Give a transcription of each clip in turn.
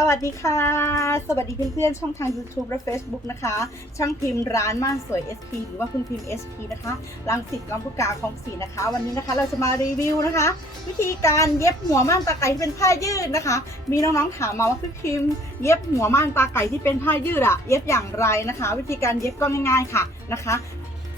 สวัสดีค่ะ สวัสดีเพื่อนๆช่องทาง YouTube และ Facebook นะคะ ช่างพิมพ์ร้านม่านสวย SP หรือว่าคุณพิมพ์ SP นะคะรังสิตลำพูกาของสีนะคะ วันนี้นะคะเราจะมารีวิวนะคะ วิธีการเย็บหัวม่านตาไก่ที่เป็นผ้ายืดนะคะ มีน้องๆถามมาว่าพี่พิมพ์ เย็บหัวม่านตาไก่ที่เป็นผ้ายืดอะเย็บอย่างไรนะคะ วิธีการเย็บก็ง่ายๆค่ะนะคะ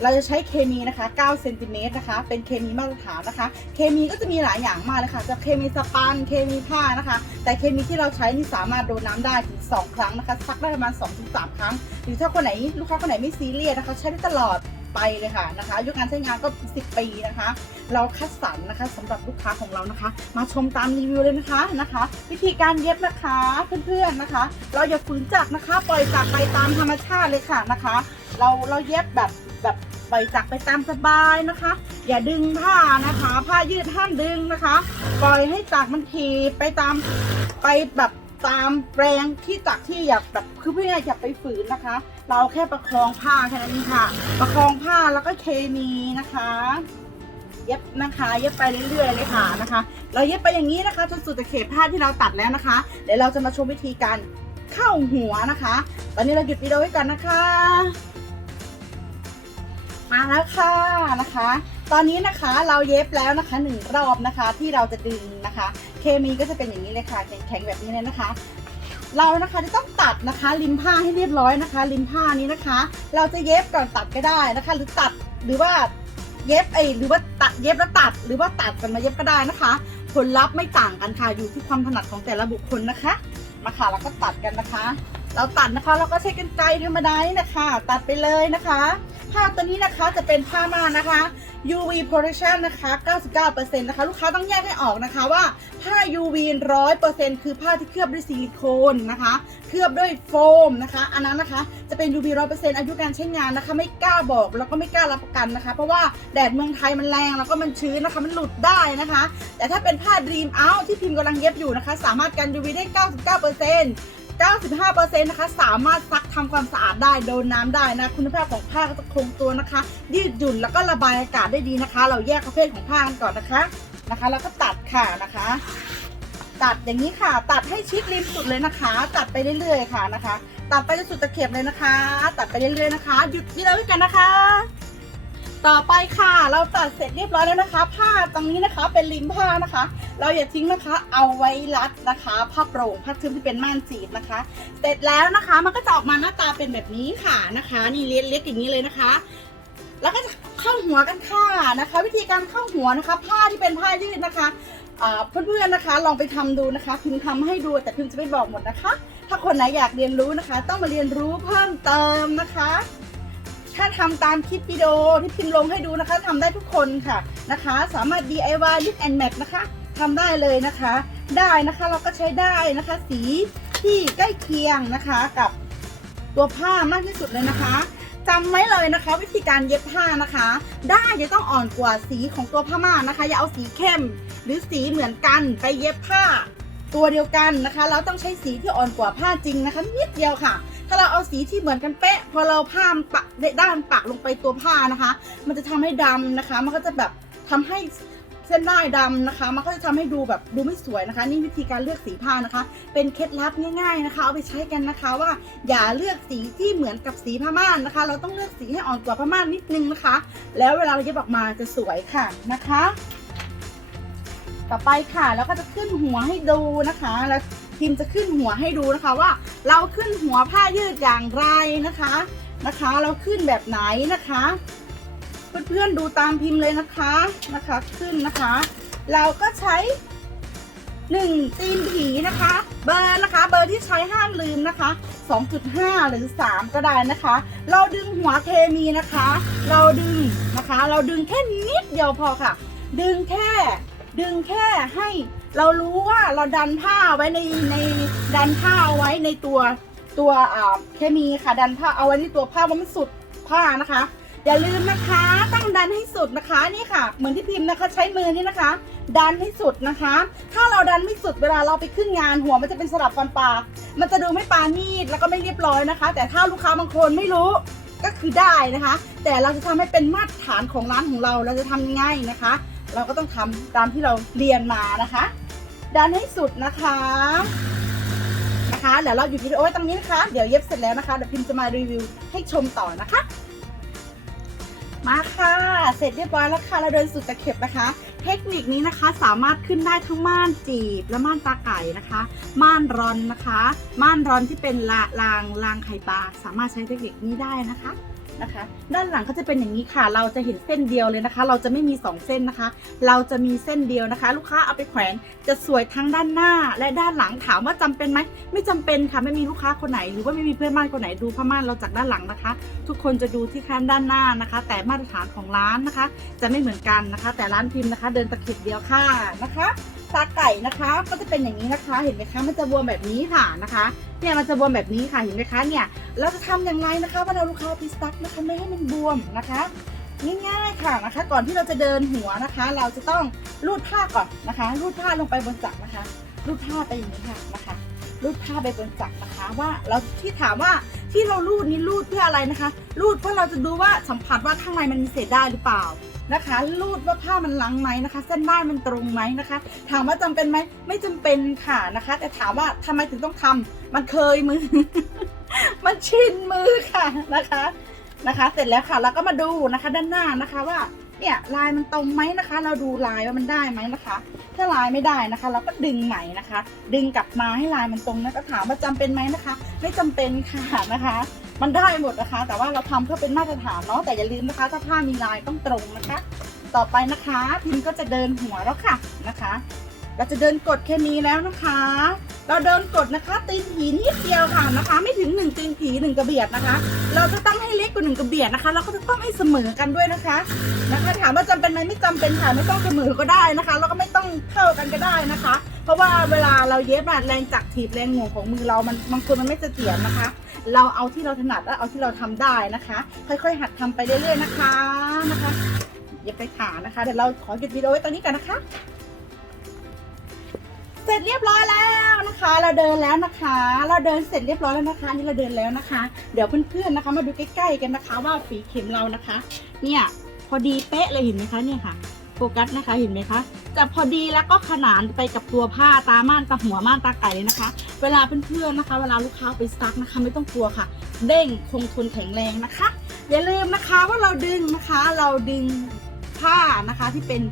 เราจะใช้เคมีนะคะ9เซนติเมตรนะคะ เป็นเคมีมาตรฐานนะคะ เคมีก็จะมีหลายอย่างมากเลยค่ะ จะเคมีสปัน เคมีผ้านะคะ แต่เคมีที่เราใช้นี่สามารถโดนน้ำได้ถึง 2 ครั้งนะคะ ซักได้ประมาณ2-3 ครั้ง หรือถ้าคนไหนลูกค้าคนไหนไม่ซีเรียสนะคะ ใช้ได้ตลอดไปเลยค่ะนะคะอายุการใช้งานก็ 10 ปีนะคะ เราคัดสรรนะคะสำหรับลูกค้าของเรานะคะ มาชมตามรีวิวเลยนะคะนะคะ วิธีการเย็บนะคะเพื่อนๆนะคะ เราอย่าฝืนจักรนะคะ ปล่อยจักรไปตามธรรมชาติเลยค่ะนะคะ เราเราเย็บแบบแบบ ปล่อยจักรไปตามสบายนะคะ อย่าดึงผ้านะคะ ผ้ายืดห้ามดึงนะคะ ปล่อยให้จักรมันทีไปตามไปแบบตามแปลงที่จักรที่อยากแบบคือเพื่ออย่าไปฝืนนะคะ เราแค่ประคองผ้าแค่นั้นค่ะ ประคองผ้าแล้วก็เคมีนะคะเย็บนะคะเย็บไปเรื่อยๆเลยค่ะนะคะ เราเย็บไปอย่างนี้นะคะจนสุดตะเข็บผ้าที่เราตัดแล้วนะคะ เดี๋ยวเราจะมาชมวิธีการเข้าหัวนะคะ ตอนนี้เราหยุดวิดีโอไว้ก่อนนะคะ มาแล้วค่ะนะคะ ตอนนี้นะคะเราเย็บแล้วนะคะหนึ่งรอบนะคะที่เราจะดึงนะคะ เคมีก็จะเป็นอย่างนี้เลยค่ะแข็งๆแบบนี้เลยนะคะ เรานะคะจะต้องตัดนะคะริมผ้าให้เรียบร้อยนะคะ ริมผ้านี้นะคะ เราจะเย็บก่อนตัดก็ได้นะคะ หรือตัดหรือว่าเย็บไอหรือว่าตัดเย็บแล้วตัดหรือว่าตัดกันมาเย็บก็ได้นะคะ ผลลัพธ์ไม่ต่างกันค่ะอยู่ที่ความถนัดของแต่ละบุคคลนะคะมาค่ะแล้วก็ตัดกันนะคะ เราตัดนะคะเราก็ใช้กันไกรธรรมดานี่นะคะ ตัดไปเลยนะคะ ผ้าตัวนี้นะคะจะเป็นผ้าม่านนะคะ UV protection นะคะ 99%นะคะ ลูกค้าต้องแยกให้ออกนะคะว่าผ้า UV 100%คือผ้าที่เคลือบด้วยซิลิโคนนะคะ เคลือบด้วยโฟมนะคะ อันนั้นนะคะจะเป็น UV 100%อายุการใช้งานนะคะ ไม่กล้าบอกแล้วก็ไม่กล้ารับประกันนะคะ เพราะว่าแดดเมืองไทยมันแรงแล้วก็มันชื้นนะคะ มันหลุดได้นะคะ แต่ถ้าเป็นผ้า Dream Out ที่พิมพ์กำลังเย็บอยู่นะคะ สามารถกัน UV ได้ 99% 95%นะคะ สามารถซักทำความสะอาดได้โดนน้ำได้นะ คุณภาพของผ้าก็จะคงตัวนะคะ ยืดหยุ่นแล้วก็ระบายอากาศได้ดีนะคะ เราแยกประเภทของผ้ากันก่อนนะคะนะคะ แล้วก็ตัดค่ะนะคะ ตัดอย่างนี้ค่ะ ตัดให้ชิดริมสุดเลยนะคะ ตัดไปเรื่อยๆค่ะนะคะ ตัดไปจนสุดตะเข็บเลยนะคะ ตัดไปเรื่อยๆนะคะ หยุดที่เราด้วยกันนะคะ ต่อไปค่ะ เราตัดเสร็จเรียบร้อยแล้วนะคะ ผ้าตรงนี้นะคะเป็นริมผ้านะคะ เราอย่าทิ้งนะคะ เอาไว้รัดนะคะผ้าโปร่งผ้าทึมที่เป็นม่านสีดนะคะ เสร็จแล้วนะคะมันก็จะออกมาหน้าตาเป็นแบบนี้ค่ะนะคะ นี่เล็กเล็กๆอย่างนี้เลยนะคะ แล้วก็จะเข้าหัวกันค่ะนะคะ วิธีการเข้าหัวนะคะ ผ้าที่เป็นผ้ายืดนะคะอ่าเพื่อนๆนะคะลองไปทำดูนะคะพิมพ์ทำให้ดูแต่พิมพ์จะไม่บอกหมดนะคะ ถ้าคนไหนอยากเรียนรู้นะคะ ต้องมาเรียนรู้เพิ่มเติมนะคะ ถ้าทำตามคลิปวิดีโอที่พิมพ์ลงให้ดูนะคะทำได้ทุกคนค่ะนะคะ สามารถ DIY mix and match นะคะทำได้เลยนะคะ ได้นะคะเราก็ใช้ได้นะคะ สีที่ใกล้เคียงนะคะกับตัวผ้ามากที่สุดเลยนะคะจำไว้เลยนะคะ วิธีการเย็บผ้านะคะได้จะต้องอ่อนกว่าสีของตัวผ้าม่านนะคะ อย่าเอาสีเข้ม หรือสีเหมือนกันไปเย็บผ้าตัวเดียวกันนะคะ เราต้องใช้สีที่อ่อนกว่าผ้าจริงนะคะนิดเดียวค่ะ ถ้าเราเอาสีที่เหมือนกันเป๊ะ พอเราผ้ามันปักด้านปักลงไปตัวผ้านะคะ มันจะทำให้ดำนะคะ มันก็จะแบบทำให้เส้นได้ดำนะคะ มันก็จะทำให้ดูแบบดูไม่สวยนะคะ นี่วิธีการเลือกสีผ้านะคะ เป็นเคล็ดลับง่าย ๆนะคะ เอาไปใช้กันนะคะว่าอย่าเลือกสีที่เหมือนกับสีผ้าม่านนะคะ เราต้องเลือกสีให้อ่อนกว่าผ้าม่านนิดนึงนะคะ แล้วเวลาเราเย็บออกมาจะสวยค่ะนะคะ ต่อไปค่ะแล้วก็จะขึ้นหัวให้ดูนะคะแล้ว พิมพ์จะขึ้นหัวให้ดูนะคะว่า เราขึ้นหัวผ้ายืดอย่างไรนะคะนะคะ เราขึ้นแบบไหนนะคะ เพื่อนๆดูตามพิมพ์เลยนะคะนะคะขึ้นนะคะ เราก็ใช้หนึ่งตีนผีนะคะ เบอร์นะคะเบอร์ที่ใช้ห้ามลืมนะคะ 2.5 หรือ 3 ก็ได้นะคะ เราดึงหัวเคมีนะคะ เราดึงนะคะ เราดึงแค่นิดเดียวพอค่ะ ดึงแค่ดึงแค่ให้ เรารู้ว่าเราดันผ้าไว้ในในดันผ้าเอาไว้ในตัวตัวอ่าเคมีค่ะดันผ้าเอาไว้ในตัวผ้าว่ามันสุดผ้านะคะ อย่าลืมนะคะต้องดันให้สุดนะคะนี่ค่ะ เหมือนที่พิมพ์นะคะใช้มือนี่นะคะ ดันให้สุดนะคะ ถ้าเราดันไม่สุดเวลาเราไปขึ้นงานหัวมันจะเป็นสลับฟันปลามันจะดูไม่ปานีดแล้วก็ไม่เรียบร้อยนะคะ แต่ถ้าลูกค้าบางคนไม่รู้ก็คือได้นะคะ แต่เราจะทำให้เป็นมาตรฐานของร้านของเราเราจะทำยังไงนะคะ เราก็ต้องทำตามที่เราเรียนมานะคะ ดันให้สุดนะคะนเดี๋ยวเราหยุดวิดีโอไว้ตรงนี้นะคะเดี๋ยวเย็บเสร็จแล้วนะคะเดี๋ยวพิมจะมารีวิวให้ชมต่อนะคะ มาค่ะ เสร็จเรียบร้อยแล้วค่ะเราเดินสุดตะเข็บนะคะ เทคนิคนี้นะคะสามารถขึ้นได้ทั้งม่านจีบและม่านตาไก่นะคะ ม่านรอนนะคะ ม่านรอนที่เป็นละรางรางไข่ปลาสามารถใช้เทคนิคนี้ได้นะคะ นะคะ ด้านหลังก็จะเป็นอย่างนี้ค่ะ เราจะเห็นเส้นเดียวเลยนะคะ เราจะไม่มี 2 เส้นนะคะ เราจะมีเส้นเดียวนะคะ ลูกค้าเอาไปแขวนจะสวยทั้งด้านหน้า และด้านหลังถามว่าจำเป็นไหมไม่จำเป็นค่ะ ไม่มีลูกค้าคนไหน หรือว่าไม่มีเพื่อนบ้านคนไหนดูผ้าม่านเราจากด้านหลังนะคะ ทุกคนจะดูที่ข้างด้านหน้านะคะ แต่มาตรฐานของร้านนะคะ จะไม่เหมือนกันนะคะ แต่ร้านพิมพ์นะคะ เดินตะเข็บเดียวค่ะนะคะ ตาไก่นะคะ ก็จะเป็นอย่างนี้นะคะ เห็นไหมคะ มันจะบวมแบบนี้ค่ะนะคะ เนี่ยมันจะบวมแบบนี้ค่ะเห็นไหมคะเนี่ย เราจะทำอย่างไรนะคะว่าเราลูกค้าพิสตักนะคะไม่ให้มันบวมนะคะง่ายๆค่ะนะคะ ก่อนที่เราจะเดินหัวนะคะ เราจะต้องรูดผ้าก่อนนะคะ รูดผ้าลงไปบนจักรนะคะ รูดผ้าไปอย่างนี้ค่ะนะคะ รูดผ้าไปบนจักรนะคะ ว่าเราที่ถามว่า ที่เรารูดนี้รูดเพื่ออะไรนะคะ รูดเพื่อเราจะดูว่าสัมผัสว่าข้างในมันมีเศษได้หรือเปล่านะคะ รูดว่าผ้ามันลังไหมนะคะ เส้นได้ายมันตรงไหมนะคะ ถามว่าจำเป็นไหมไม่จำเป็นค่ะนะคะ แต่ถามว่าทำไมถึงต้องทำมันเคยมือ มันชินมือค่ะนะคะนะคะ เสร็จแล้วค่ะเราก็มาดูนะคะ ด้านหน้านะคะว่าเนี่ยลายมันตรงไหมนะคะ เราดูลายว่ามันได้ไหมนะคะ ถ้าลายไม่ได้นะคะ เราก็ดึงใหม่นะคะ ดึงกลับมาให้ลายมันตรงนะก็ถามว่าจำเป็นไหมนะคะ ไม่จำเป็นค่ะนะคะ มันได้หมดนะคะ แต่ว่าเราทำเพื่อเป็นมาตรฐานเนาะแต่อย่าลืมนะคะ ถ้าผ้ามีลายต้องตรงนะคะ ต่อไปนะคะพิมพ์ก็จะเดินหัวแล้วค่ะนะคะ เราจะเดินกดแค่นี้แล้วนะคะ เราเดินกดนะคะ ตีนผีนิดเดียวค่ะนะคะ ไม่ถึงหนึ่งตีนผีหนึ่งกระเบียดนะคะ เราจะต้องให้เล็กกว่าหนึ่งกระเบียดนะคะ เราก็จะต้องให้เสมอกันด้วยนะคะนะคะ ถามว่าจำเป็นไหมไม่จำเป็นค่ะไม่ต้องเสมอก็ได้นะคะแล้วก็ไม่ เท่ากันก็ได้นะคะ เพราะว่าเวลาเราเย็บอะแรงจักรถีบแรงหน่วงของมือเรามันบางคนมันไม่เสถียรนะคะ เราเอาที่เราถนัดและเอาที่เราทำได้นะคะ ค่อยๆ หัดทำไปเรื่อยๆนะคะนะคะอย่าไปขานะคะเดี๋ยวเราขอหยุดวิดีโอไว้ตอนนี้กันนะคะเสร็จเรียบร้อยแล้วนะคะ เราเดินแล้วนะคะ เราเดินเสร็จเรียบร้อยแล้วนะคะ นี่เราเดินแล้วนะคะ เดี๋ยวเพื่อนๆนะคะ มาดูใกล้ๆกันนะคะ ว่าฝีเข็มเรานะคะ เนี่ยพอดีเป๊ะเลยเห็นไหมคะเนี่ยค่ะ โฟกัสนะคะเห็นไหมคะจะพอดีแล้วก็ขนานไปกับตัวผ้าตาม่านตาหัวม่านตาไก่เลยนะคะ เวลาเพื่อนๆนะคะ เวลาลูกค้าไปซักนะคะ ไม่ต้องกลัวค่ะ เด้งคงทนแข็งแรงนะคะ อย่าลืมนะคะว่าเราดึงนะคะ เราดึงผ้านะคะที่เป็น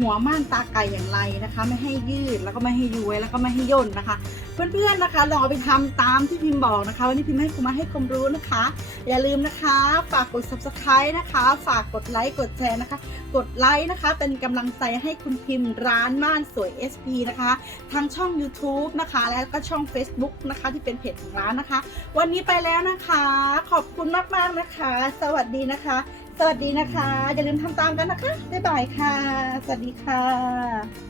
หัวม่านตาไก่อย่างไรนะคะ ไม่ให้ยืดแล้วก็ไม่ให้ย้วยแล้วก็ไม่ให้ย่นนะคะ เพื่อนๆนะคะลองเอาไปทำตามที่พิมพ์บอกนะคะ วันนี้พิมพ์ให้คุณมาให้ความรู้นะคะ อย่าลืมนะคะฝากกด subscribe นะคะ ฝากกดไลค์กดแชร์นะคะ กดไลค์นะคะ เป็นกำลังใจให้คุณพิมพ์ร้านม่านสวย SP นะคะทางช่อง YouTube นะคะ แล้วก็ช่อง Facebook นะคะ ที่เป็นเพจของร้านนะคะ วันนี้ไปแล้วนะคะ ขอบคุณมากๆนะคะ สวัสดีนะคะ สวัสดีนะคะ อย่าลืมทำตามกันนะคะ บ๊ายบายค่ะ สวัสดีค่ะ